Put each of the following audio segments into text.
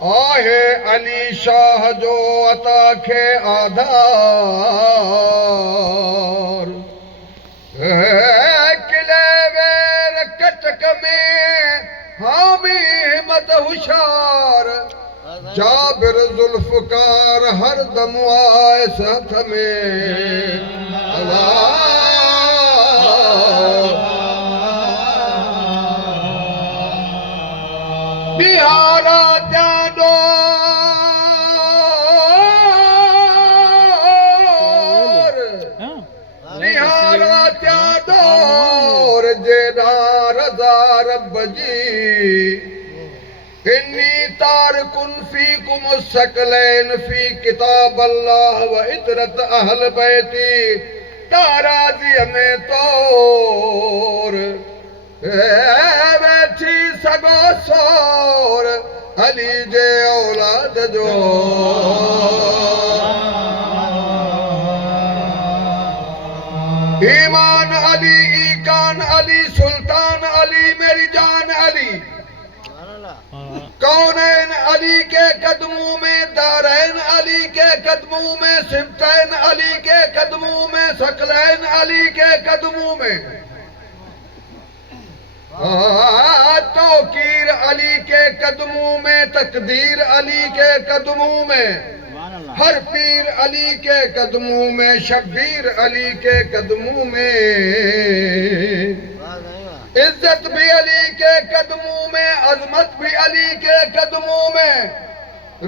آہے علی شاہ جو عطا کے آدھار قلعے ویر کچک میں حامی ہمت ہوشار جابر ذوالفقار ہر دم آئے ساتھ میں بہارا رب جی انی تارکن فیکم الثقلین فی کتاب اللہ و عطرت اہل بیتی تارازی ہمیں تور بیٹھی سگو سور علی جے اولاد جو ایمان علی ایکان علی سلطان علی میری جان علی کونین علی کے قدموں میں دارین علی کے قدموں میں سبتین علی کے قدموں میں ثقلین علی کے قدموں میں توقیر علی کے قدموں میں تقدیر علی کے قدموں میں ہر پیر علی کے قدموں میں شبیر علی کے قدموں میں عزت بھی علی کے قدموں میں عظمت بھی علی کے قدموں میں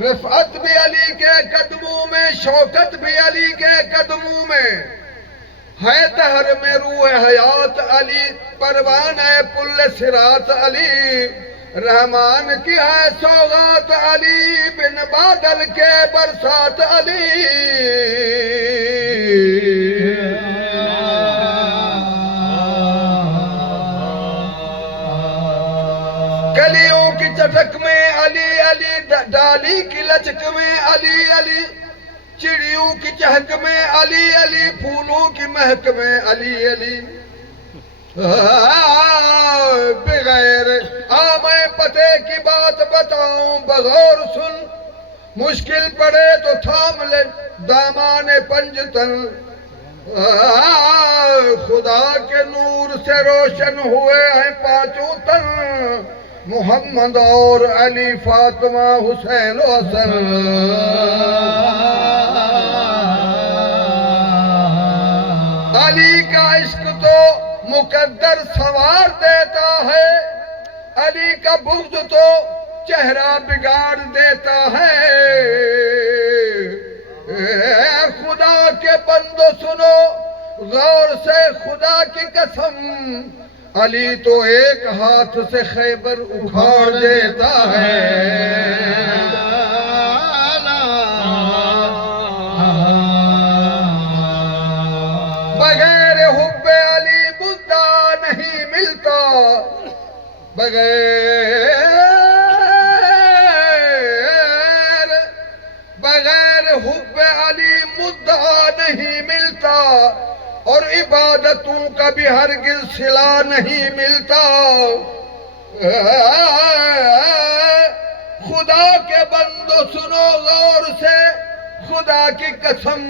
رفعت بھی علی کے قدموں میں شوکت بھی علی کے قدموں میں ہے تہر میں روح حیات علی پروان ہے پل صراط علی رحمان کی ہے سوغات علی بن بادل کے برسات علی کلیوں کی چٹک میں علی علی ڈالی کی لچک میں علی علی چڑیوں کی چہک میں علی علی پھولوں کی مہک میں علی علی بغیر میں پتے کی بات بتاؤں بغور سن مشکل پڑے تو تھام لے دامان پنجتن خدا کے نور سے روشن ہوئے ہیں پانچوں تن محمد اور علی فاطمہ حسین و حسن علی کا عشق تو مقدر سوار دیتا ہے علی کا بغض تو چہرہ بگاڑ دیتا ہے خدا کے بندو سنو غور سے خدا کی قسم علی تو ایک ہاتھ سے خیبر اکھاڑ دیتا ہے بغیر حب علی مدعا نہیں ملتا بغیر حب علی مدعا نہیں ملتا اور عبادتوں کا بھی ہرگز صلہ نہیں ملتا خدا کے بندو سنو غور سے خدا کی قسم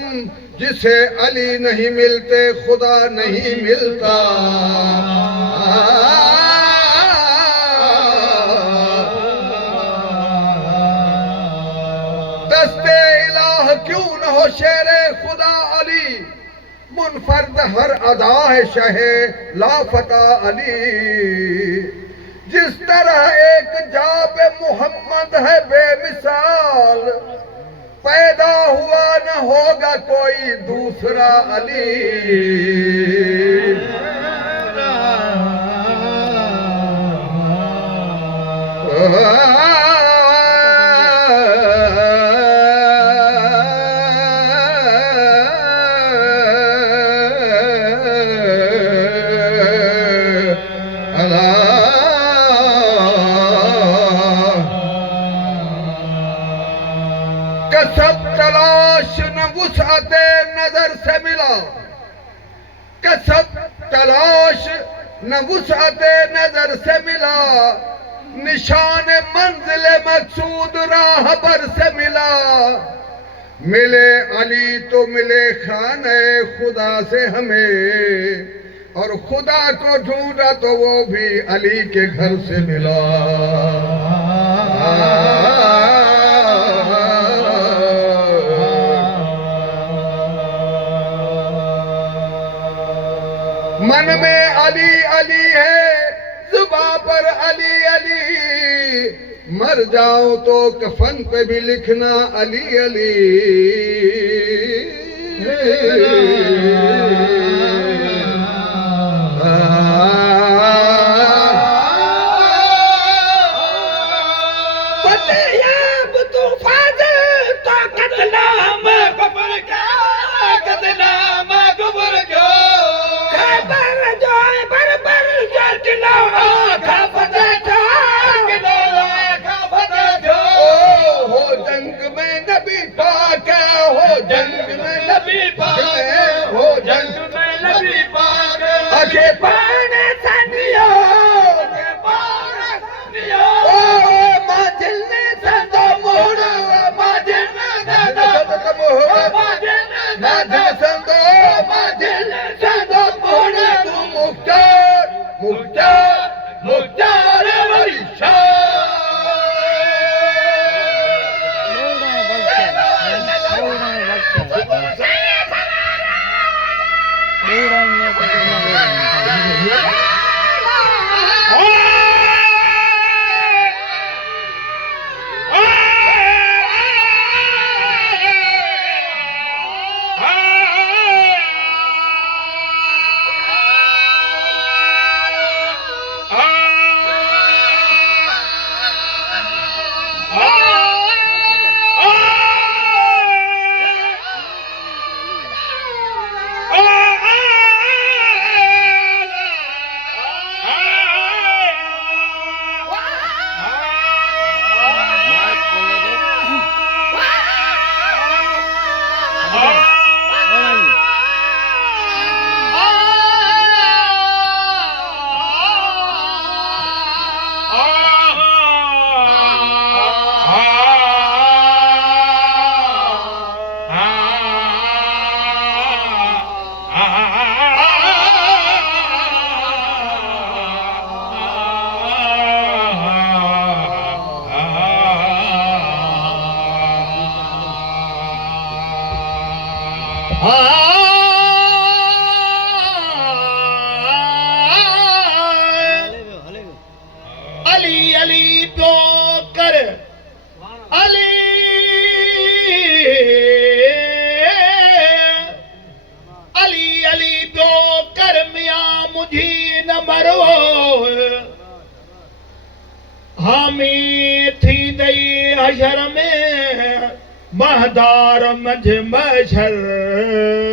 جسے علی نہیں ملتے خدا نہیں ملتا دستے الہ کیوں نہ ہو شیر خدا علی منفرد ہر ادا ہے شہ لافتہ علی جس طرح ایک جاب محمد ہے بے مثال پیدا ہوا نہ ہوگا کوئی دوسرا علی کسب تلاش نہ وسعت نظر سے ملا کسب تلاش نہ وسعت نظر سے ملا نشان منزل مقصود راہ پر سے ملا ملے علی تو ملے خانہ خدا سے ہمیں اور خدا کو ڈھونڈا تو وہ بھی علی کے گھر سے ملا من میں علی علی ہے زباں پر علی علی مر جاؤں تو کفن پہ بھی لکھنا علی علی علی علی تو کر علی علی علی تو کر میاں مجھے نہ مرو ہمیں تھی دئی حشر میں مہدار مجھ مشر